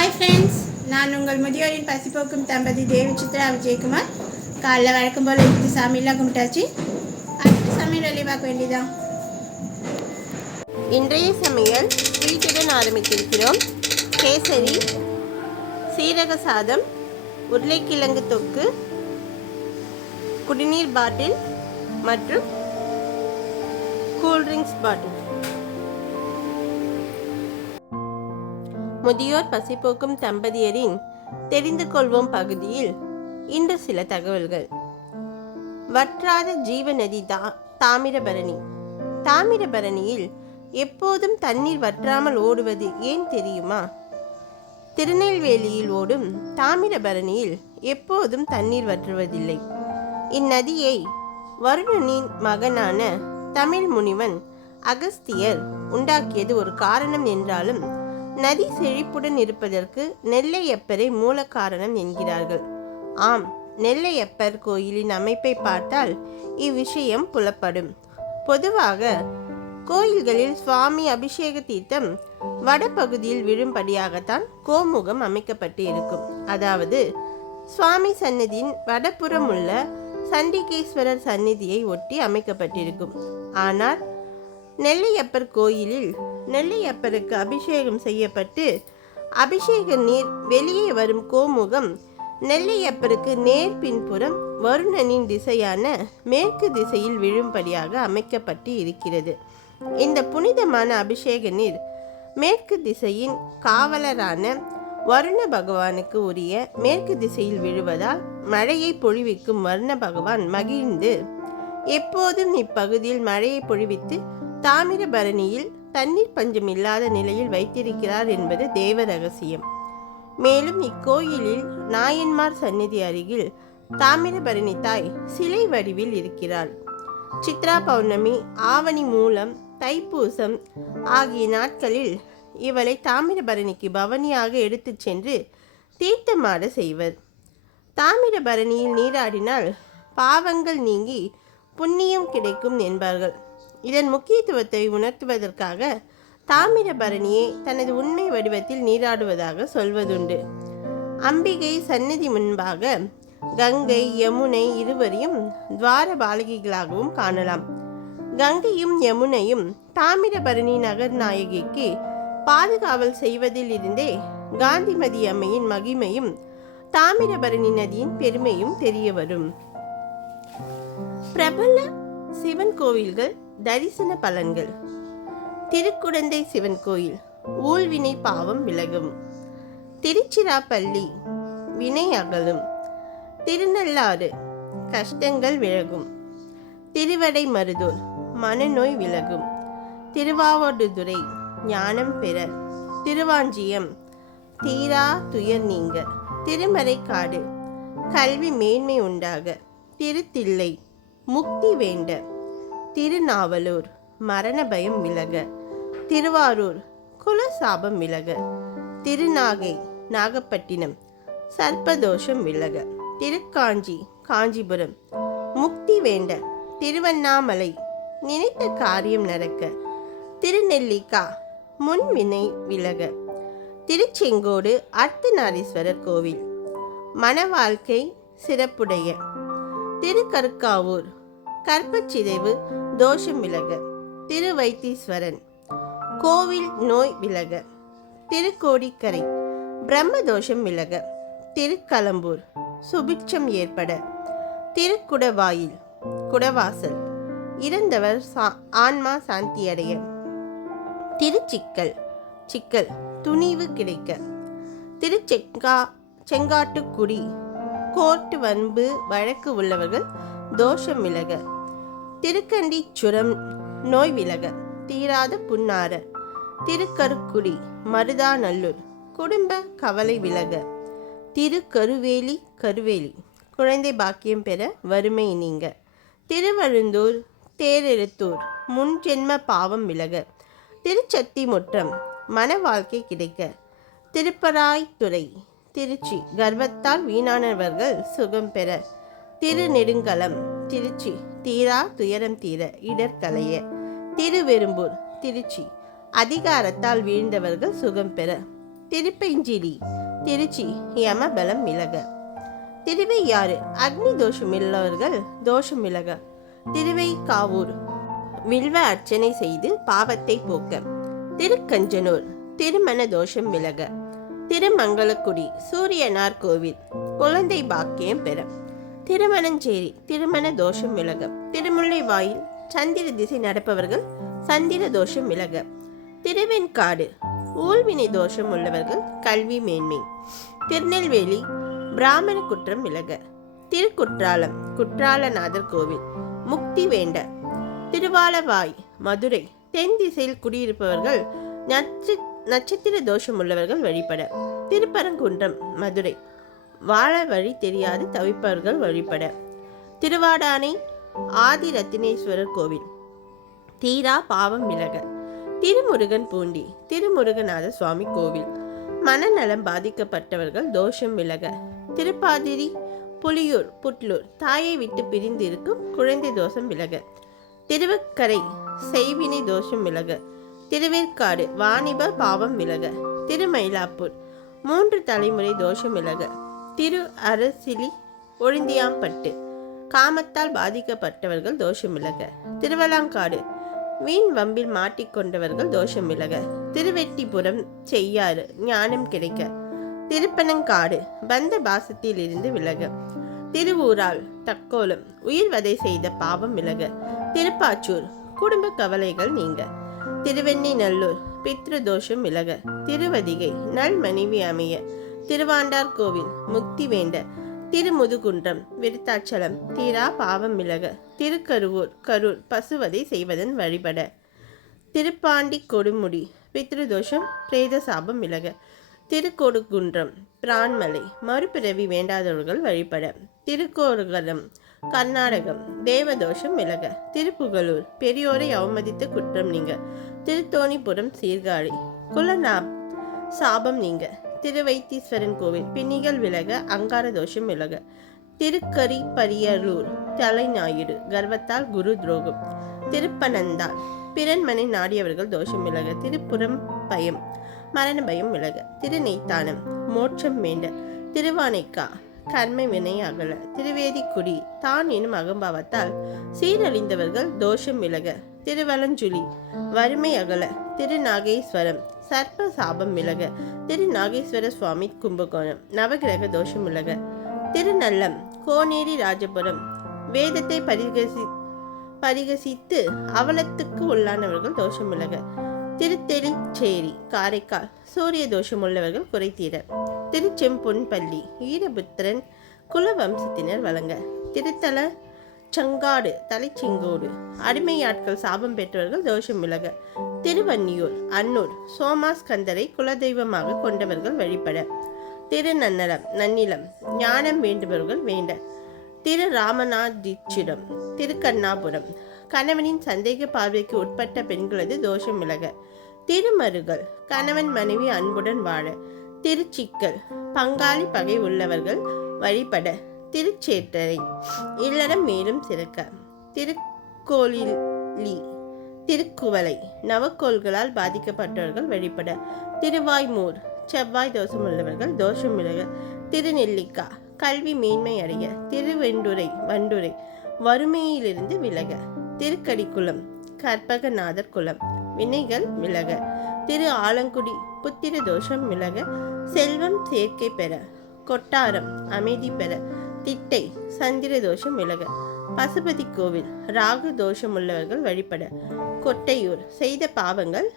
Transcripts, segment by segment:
Hi friends நான் உங்கள் முதியோரின் பசிப்போக்கும் தம்பதி தேவி சித்ரா விஜயகுமார். காலைல வழக்கம் போல் இன்னைக்கு சாமியெல்லாம் கும்பிட்டாச்சு. அடுத்து சமையல் வேலையை பார்க்க வேண்டியதான் இன்றைய சமையல் ஸ்வீட்டுடன் ஆரம்பித்திருக்கிறோம். கேசரி சீரக சாதம் உருளைக்கிழங்கு தொக்கு குடிநீர் பாட்டில் மற்றும் கூல்ட்ரிங்க்ஸ் பாட்டில். முதியோர் பசிப்போக்கும் தம்பதியரின் தெரிந்து கொள்வோம் பகுதியில் இன்று சில தகவல்கள். வற்றாத ஜீவநதி தா தாமிரபரணி. தாமிரபரணியில் எப்போதும் தண்ணீர் வற்றாமல் ஓடுவது ஏன் தெரியுமா? திருநெல்வேலியில் ஓடும் தாமிரபரணியில் எப்போதும் தண்ணீர் வற்றுவதில்லை. இந்நதியை வருணனின் மகனான தமிழ் முனிவன் அகஸ்தியர் உண்டாக்கியது ஒரு காரணம் என்றாலும் நதி செழிப்புடன் இருப்பதற்கு நெல்லையப்பரை மூல காரணம் என்கிறார்கள். ஆம் நெல்லையப்பர் கோயிலின் அமைப்பை பார்த்தால் இவ்விஷயம் புலப்படும். பொதுவாக கோயில்களில் சுவாமி அபிஷேக தீர்த்தம் வடபகுதியில் விழும்படியாகத்தான் கோமுகம் அமைக்கப்பட்டு இருக்கும். அதாவது சுவாமி சன்னதியின் வடபுறம் உள்ள சண்டிகேஸ்வரர் சந்நிதியை ஒட்டி அமைக்கப்பட்டிருக்கும். ஆனால் நெல்லையப்பர் கோயிலில் நெல்லையப்பருக்கு அபிஷேகம் செய்யப்பட்டு அபிஷேக நீர் வெளியே வரும் கோமுகம் நெல்லையப்பருக்கு நேர் பின்புறம் வருணனின் திசையான மேற்கு திசையில் விழும்படியாக அமைக்கப்பட்டு இருக்கிறது. இந்த புனிதமான அபிஷேக நீர் மேற்கு திசையின் காவலரான வருண பகவானுக்கு உரிய மேற்கு திசையில் விழுவதால் மழையை பொழிவிக்கும் வருண பகவான் மகிழ்ந்து எப்போதும் இப்பகுதியில் மழையை பொழிவித்து தாமிரபரணியில் தண்ணீர் பஞ்சம் இல்லாத நிலையில் வைத்திருக்கிறார் என்பது தேவ ரகசியம். மேலும் இக்கோயிலில் நாயன்மார் சந்நிதி அருகில் தாமிரபரணி தாய் சிலை வடிவில் இருக்கிறாள். சித்ரா பௌர்ணமி ஆவணி மூலம் தைப்பூசம் ஆகிய நாட்களில் இவளை தாமிரபரணிக்கு பவனியாக எடுத்துச் சென்று தீர்த்தமாட செய்வர். தாமிரபரணியில் நீராடினால் பாவங்கள் நீங்கி புண்ணியம் கிடைக்கும் என்பார்கள். இதன் முக்கியத்துவத்தை உணர்த்துவதற்காக தாமிரபரணியை தனது உண்மை வடிவத்தில் நீராடுவதாக சொல்வதுண்டு. அம்பிகை சந்நிதி முன்பாக கங்கை யமுனை இருவரையும் துவார பாலகிகளாகவும் காணலாம். கங்கையும் யமுனையும் தாமிரபரணி நகர் நாயகிக்கு பாதுகாவல் செய்வதில் இருந்தே காந்திமதி அம்மையின் மகிமையும் தாமிரபரணி நதியின் பெருமையும் தெரிய வரும் பிரபல சிவன் கோவில்கள் தரிசன பலன்கள். திருக்குடந்தை சிவன் கோயில். ஊழ்வினை பாவம் விலகும். திருச்சிராப்பள்ளி வினை அகலும். திருநள்ளாறு கஷ்டங்கள் விலகும். திருவடை மருதூர் மனநோய் விலகும். திருவாவடுதுறை ஞானம் பெற. திருவாஞ்சியம் தீரா துயர் நீங்க. திருமறைக்காடு கல்வி மேன்மை உண்டாக. திருத்தில்லை முக்தி வேண்ட. திருநாவலூர் மரண பயம் விலக. திருவாரூர் குலசாபம் விலக. திருநாகை நாகப்பட்டினம் சர்ப்பதோஷம் விலக. திருக்காஞ்சி காஞ்சிபுரம். முக்தி வேண்ட திருவண்ணாமலை நினைத்த காரியம் நடக்க. திருநெல்லிக்கா முன்வினை விலக. திருச்செங்கோடு அர்த்தநாரீஸ்வரர் கோவில். மன வாழ்க்கை சிறப்புடைய. திருக்கருக்காவூர் கற்பச்சிதைவு தோஷம் விலக திருவைத்தீஸ்வரன். கோவில் நோய் விலக திருக்கோடிக்கரை பிரம்ம தோஷம் விலக திருக்கலம்பூர் சுபிக்ஷம் ஏற்பட திருக்குடவாயில் குடவாசல் இறந்தவர் சா ஆன்மா சாந்தியடைய திருச்சிக்கல் சிக்கல் துணிவு கிடைக்க திருச்செங்கா செங்காட்டுக்குடி கோர்ட்டு வன்பு வழக்கு உள்ளவர்கள் தோஷம் விலக திருக்கண்டி சுரம் நோய் விலக தீராத புன்னார திருக்கருக்குடி மருதாநல்லூர் குடும்ப கவலை விலக திருக்கருவேலி கருவேலி. குழந்தை பாக்கியம் பெற வறுமை நீங்க. திருவழுந்தூர் தேரெழுத்தூர் முன்ஜென்ம பாவம் விலக திருச்சத்தி முற்றம் மன வாழ்க்கை கிடைக்க திருப்பராய்த்துறை திருச்சி கர்வத்தால் வீணானவர்கள் சுகம் பெற திருநெடுங்கலம் திருச்சி தீரா துயரம் தீர இடர்கலைய திருவெரும்பூர் திருச்சி. அதிகாரத்தால் வீழ்ந்தவர்கள் சுகம் பெற. திருப்பெஞ்சிலி திருச்சி யமபலம் மிளக திருவையாறு அக்னி தோஷம் இல்லவர்கள் தோஷம் விலக. திருவைக்காவூர் வில்வ அர்ச்சனை செய்து பாவத்தை போக்க. திருக்கஞ்சனூர் திருமண தோஷம் விலக. திருமங்கலக்குடி சூரியனார் கோவில் குழந்தை பாக்கியம் பெற. திருமணஞ்சேரி திருமண தோஷம் விலக திருமுல்லை வாயில் சந்திர திசை நடப்பவர்கள் சந்திர தோஷம் விலக. திருவெண்காடு ஊழ்வினை தோஷம் உள்ளவர்கள் கல்வி மேன்மை. திருநெல்வேலி பிராமண குற்றம் விலக. திருக்குற்றாலம் குற்றாலநாதர் கோவில் முக்தி வேண்ட. திருவாலவாய் மதுரை தென் திசையில் குடியிருப்பவர்கள் நட்ச நட்சத்திர தோஷம் உள்ளவர்கள் வழிபட. திருப்பரங்குன்றம் மதுரை வாழ வழி தெரியாது தவிப்பவர்கள் வழிபட. திருவாடானை ஆதி ரத்தினேஸ்வரர் கோவில். தீரா பாவம் விலக. திருமுருகன் பூண்டி. திருமுருகநாத சுவாமி கோவில். மனநலம் பாதிக்கப்பட்டவர்கள் தோஷம் விலக. திருப்பாதிரி புலியூர் புட்லூர் தாயை விட்டு பிரிந்து இருக்கும் குழந்தை தோஷம் விலக. திருவக்கரை செய்வினை தோஷம் விலக. திருவேற்காடு வாணிப பாவம் விலக. திருமயிலாப்பூர் மூன்று தலைமுறை தோஷம் விலக. திரு அரசிலி ஒழுந்தியாம்பட்டு. காமத்தால் பாதிக்கப்பட்டவர்கள் தோஷம் விலக திருவலாங்காடு. வீண் வம்பில் மாட்டிக்கொண்டவர்கள் தோஷம் விலக திருவெட்டிபுரம் செய்யாறு ஞானம் கிடைக்க. திருப்பனங்காடு. பந்த பாசத்தில் இருந்து விலக. திருவூரால் தக்கோலம். உயிர் வதை செய்த பாவம் விலக திருப்பாச்சூர். குடும்ப கவலைகள் நீங்க. திருவெண்ணிநல்லூர். பித்ரு தோஷம் விலக திருவதிகை. நல் மனைவி அமைய. திருவாண்டார் கோவில் முக்தி வேண்ட திருமுதுகுன்றம் விருத்தாச்சலம் தீரா பாவம் விலக திருக்கருவூர் கரூர் பசுவதை செய்வதன் வழிபட. திருப்பாண்டி கொடுமுடி பித்ருதோஷம் பிரேத சாபம் விலக திருக்கோடுகுன்றம் பிரான்மலை மறுபிறவி வேண்டாதவர்கள் வழிபட. திருக்கோடுகலம் கர்நாடகம் தேவதோஷம் விலக திருப்புகலூர் பெரியோரை அவமதித்த குற்றம் நீங்க திருத்தோணிபுரம் சீர்காழி குலநா சாபம் நீங்க திருவைத்தீஸ்வரன் கோவில். பின்னிகள் விலக அங்கார தோஷம் விலக. திருக்கரி பரியலூர் தலைஞாயிறு கர்வத்தால் குரு துரோகம். திருப்பனந்தாள் பிறன்மனை நாடியவர்கள் தோஷம் விலக. திருப்புறம் பயம் மரண பயம் விலக. திருநெய்த்தானம் மோட்சம் வேண்ட. திருவானைக்கா கர்ம வினை அகல. திருவேதிக்குடி தான் எனும் அகம்பாவத்தால் சீரழிந்தவர்கள் தோஷம் விலக. திருவலஞ்சுழி வறுமை அகல. திருநாகேஸ்வரம் சர்ப்ப சாபம் விலக திருநாகேஸ்வர சுவாமி கும்பகோணம். நவகிரக தோஷம் விலக திருநல்லம் கோனேரி ராஜபுரம். வேதத்தை பரிகசி பரிகசித்து அவலத்துக்கு உள்ளானவர்கள் தோஷம் விலக திருத்தெலிச்சேரி காரைக்கால். சூரிய தோஷம் உள்ளவர்கள் குறைத்தீர திருச்செம்பொன்பள்ளி ஈரபுத்திரன் குலவம்சத்தினர் வழங்க. திருத்தல சங்காடு தலைச்சிங்கோடு அடிமையாட்கள் சாபம் பெற்றவர்கள் தோஷம் விலக திருவன்னியூர் அன்னூர் சோமாஸ்கந்தரை குலதெய்வமாக கொண்டவர்கள் வழிபட திருநன்னலம் நன்னிலம் ஞானம் வேண்டுபவர்கள் வேண்ட திரு ராமநாதிச்சிடம் திருக்கண்ணாபுரம் கணவனின் சந்தேக பார்வைக்கு உட்பட்ட பெண்களது தோஷம் விலக திருமருகல் கணவன் மனைவி அன்புடன் வாழ திருச்சிக்கல் பங்காளி பகை உள்ளவர்கள் வழிபட திருச்சேட்டரை. இல்லறம் மேலும் சிறக்க திருக்கோளிலி திருக்குவளை நவக்கோள்களால் பாதிக்கப்பட்டவர்கள் வழிபட. திருவாய்மூர் செவ்வாய் தோஷம் உள்ளவர்கள் தோஷம் விலக. திருநெல்லிக்கா கல்வி மேன்மை அடைய. திருவெண்டுரை வண்டுரை வறுமையிலிருந்து விலக. திருக்கடிக்குளம் கற்பகநாதர் குலம் வினைகள் விலக. திரு ஆலங்குடி புத்திர தோஷம் விலக. செல்வம் சேர்க்கை பெற. கொட்டாரம் அமைதி பெற. திட்டை சந்திர தோஷம் விலக. பசுபதி கோவில் ராகு தோஷம் உள்ளவர்கள் வழிபட. கொட்டையூர் செய்த பாவங்கள்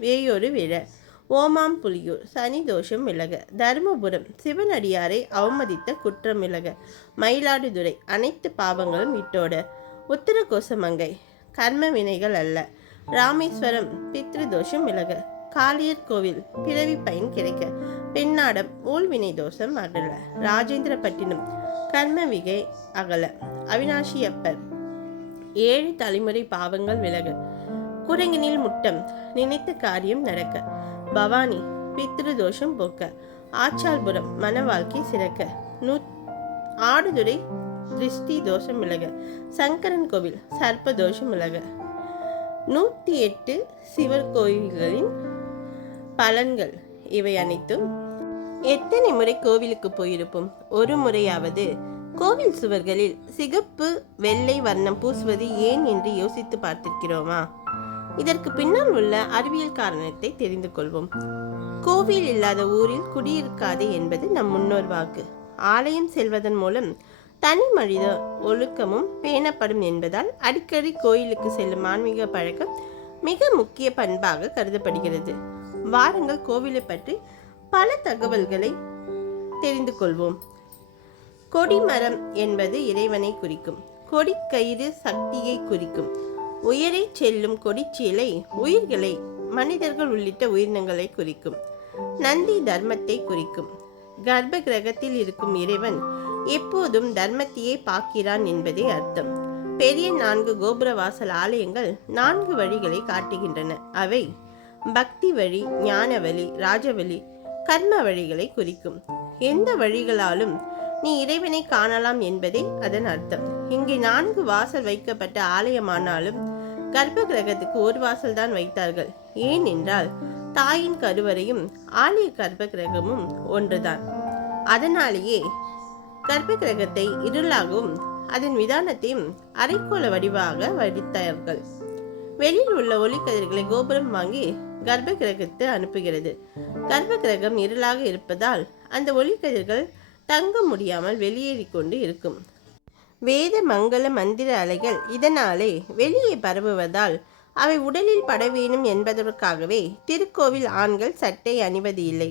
வேயோடு விழ. ஓமாம் புலியூர் சனி தோஷம் விலக. தருமபுரம் சிவனடியாரை அவமதித்த குற்றம் விலக. மயிலாடுதுறை அனைத்து பாவங்களும் விட்டோட. உத்தரகோசமங்கை கர்ம வினைகள் அல்ல. ராமேஸ்வரம் பித்ரு தோஷம் விலக. காளியர் கோவில் பிறவி பயன் கிடைக்க. பெண்ணாடம் ஊழ்வினை தோஷம் அகல. ராஜேந்திரப்பட்டினம் கர்மவிகை அகல. அவினாஷியப்பர் ஏழு தலைமுறை பாவங்கள் விலக. குரங்கினில் முட்டம் நினைத்த காரியம் நடக்க. பவானி பித்ரு தோஷம் போக்க. ஆச்சால்புரம் மன வாழ்க்கை சிறக்க. நூ ஆடுதுறை திருஷ்டி தோஷம் விலக. சங்கரன் கோவில் சர்ப்ப தோஷம் விலக. நூற்றி எட்டு சிவர் கோயில்களின் பலன்கள் இவை அனைத்தும் எத்தனை முறை கோவிலுக்கு போயிருப்போம்? ஒரு முறையாவது கோவில் சுவர்களில் சிகப்பு வெள்ளை வர்ணம் பூசுவது ஏன் என்று யோசித்து பார்த்திருக்கிறோமா? இதற்கு பின்னால் உள்ள அறிவியல் காரணத்தை தெரிந்து கொள்வோம். கோவில் இல்லாத ஊரில் குடியிருக்காது என்பது நம் முன்னோர் வாக்கு. ஆலயம் செல்வதன் மூலம் தனி மனித ஒழுக்கமும் பேணப்படும் என்பதால் அடிக்கடி கோயிலுக்கு செல்லும் ஆன்மீக பழக்கம் மிக முக்கிய பண்பாக கருதப்படுகிறது. வாருங்கள் கோவிலை பற்றி பல தகவல்களை தெரிந்து கொள்வோம். கொடிமரம் என்பது இறைவனை குறிக்கும். கொடிக்கயிறு சக்தியை குறிக்கும். உயரை செல்லும் கொடிச்சீலை உயிர்களை மனிதர்கள் உள்ளிட்ட உயிரினங்களை குறிக்கும். நந்தி தர்மத்தை குறிக்கும். கர்ப்ப கிரகத்தில் இருக்கும் இறைவன் எப்போதும் தர்மத்தையே பார்க்கிறான் என்பதே அர்த்தம். பெரிய நான்கு கோபுர வாசல் ஆலயங்கள் நான்கு வழிகளை காட்டுகின்றன. அவை பக்தி வழி ஞான வழி ராஜவழி கர்ம வழிகளை குறிக்கும். எந்த வழிகளாலும் நீ இறைவனை காணலாம் என்பதே அதன் அர்த்தம். இங்கே நான்கு வாசல் வைக்கப்பட்ட ஆலயமானாலும் கர்ப்ப கிரகத்துக்கு ஒரு வாசல் தான் வைத்தார்கள். ஏனென்றால் தாயின் கருவறையும் ஆலய கர்ப்ப கிரகமும் ஒன்றுதான். அதனாலேயே கர்ப்ப கிரகத்தை இருளாகவும் அதன் விதானத்தையும் அரைக்கோள வடிவாக வடித்தார்கள். வெளியில் உள்ள ஒளிக்கதிர்களை கோபுரம் வாங்கி கர்ப்ப கிரகத்தை அனுப்புகிறது. கர்ப்ப கிரகம் இருளாக இருப்பதால் அந்த ஒளிக்கதிர்கள் தங்க முடியாமல் வெளியேறி கொண்டு இருக்கும். வேத மங்கள மந்திர அலைகள் இதனாலே வெளியே பரவுவதால் அவை உடலில் பட வேணும் என்பதற்காகவே திருக்கோவில் ஆண்கள் சட்டை அணிவது இல்லை.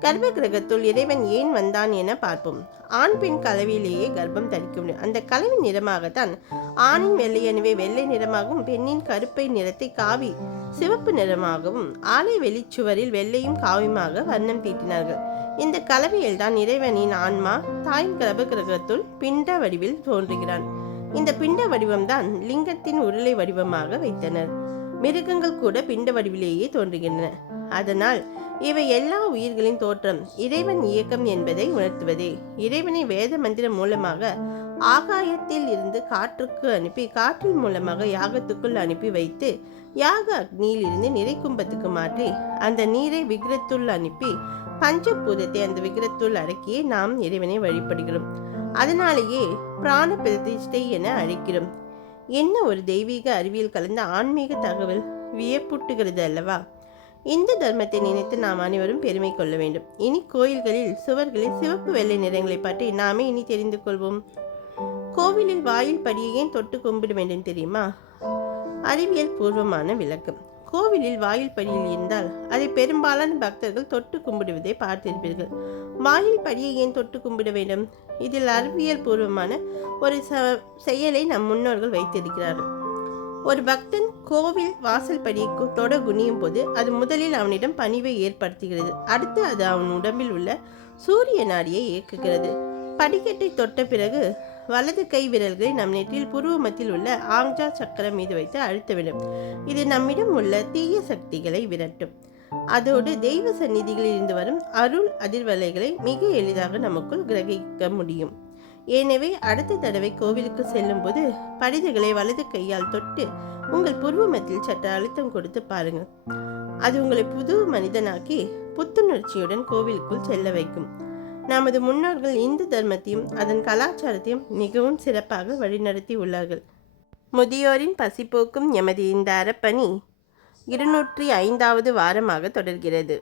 கர்ப்ப கிரகத்துள் இறைவன் ஏன் வந்தான் என பார்ப்போம். ஆண் பெண் கலவையிலேயே கர்ப்பம் தரிக்க முடியும் அந்த கலவின் நிறமாகத்தான் ஆணின் வெள்ளையணுவை வெள்ளை நிறமாகவும் பெண்ணின் கருப்பை நிறத்தை காவி சிவப்பு நிறமாகவும் ஆலய வெளிச்சுவரில் வெள்ளையும் காவியமாக வர்ணம் தீட்டினார்கள். இந்த கலவையில் தான் இறைவனின் ஆன்மா தாயின் கிரகத்துள் பிண்ட வடிவில் தோன்றுகிறான். இந்த பிண்ட வடிவம்தான் லிங்கத்தின் உருளை வடிவமாக வைத்தனர். மிருகங்கள் கூட பிண்ட வடிவிலேயே தோன்றுகின்றன. அதனால் இவை எல்லா உயிர்களின் தோற்றம் இறைவன் இயக்கம் என்பதை உணர்த்துவதே. இறைவனை வேத மந்திரம் மூலமாக ஆகாயத்தில் இருந்து காற்றுக்கு அனுப்பி காற்றின் மூலமாக யாகத்துக்குள் அனுப்பி வைத்து யாக அக்னியில் இருந்து நிறைக்கும்பத்துக்கு மாற்றி அந்த நீரை விக்கிரத்துள் அனுப்பி பஞ்சபூதத்தை அந்த விக்கிரத்துள் அடக்கியே நாம் இறைவனை வழிபடுகிறோம். அதனாலேயே பிராண பிரதிஷ்டை என அழைக்கிறோம். என்ன ஒரு தெய்வீக அறிவியல் கலந்த ஆன்மீக தகவல் வியப்பூட்டுகிறது அல்லவா? இந்து தர்மத்தை நினைத்து நாம் அனைவரும் பெருமை கொள்ள வேண்டும். இனி கோயில்களில் சுவர்களில் சிவப்பு வெள்ளை நிறங்களை பற்றி நாமே இனி தெரிந்து கொள்வோம். கோவிலில் வாயில் படியை ஏன் தொட்டு கும்பிட வேண்டும் தெரியுமா? அறிவியல் பூர்வமான விளக்கம் கோவிலில் வாயில் படியில் இருந்தால் அதை பெரும்பாலான பக்தர்கள் தொட்டு கும்பிடுவதை பார்த்திருப்பீர்கள். வாயில் படியை ஏன் தொட்டு கும்பிட வேண்டும்? இதில் அறிவியல் பூர்வமான ஒரு ச- செயலை நம் முன்னோர்கள் வைத்திருக்கிறார்கள். ஒரு பக்தன் கோவில் வாசல் படியை தொட குனியும் போது அது முதலில் அவனிடம் பணிவை ஏற்படுத்துகிறது. அடுத்து அது அவன் உடம்பில் உள்ள சூரிய நாடியை இயக்குகிறது. படிக்கட்டை தொட்ட பிறகு வலது கை விரல்களை நம் நெற்றியில் புருவமத்தில் உள்ள ஆங்ஜா சக்கரம் மீது வைத்து அழுத்தவிடும். இது நம்மிடம் உள்ள தீய சக்திகளை விரட்டும். அதோடு தெய்வ சந்நிதிகளில் இருந்து வரும் அருள் அதிர்வலைகளை மிக எளிதாக நமக்குள் கிரகிக்க முடியும். எனவே அடுத்த தடவை கோவிலுக்கு செல்லும்போது படிதுகளை வலது கையால் தொட்டு உங்கள் புருவமத்தில் சற்று அழுத்தம் கொடுத்து பாருங்கள். அது உங்களை புது மனிதனாக்கி புத்துணர்ச்சியுடன் கோவிலுக்குள் செல்ல வைக்கும். நமது முன்னோர்கள் இந்து தர்மத்தையும் அதன் கலாச்சாரத்தையும் மிகவும் சிறப்பாக வழிநடத்தி உள்ளார்கள். முதியோரின் பசிப்போக்கும் எமது இந்த அறப்பணி இருநூற்றி ஐந்தாவது வாரமாக தொடர்கிறது.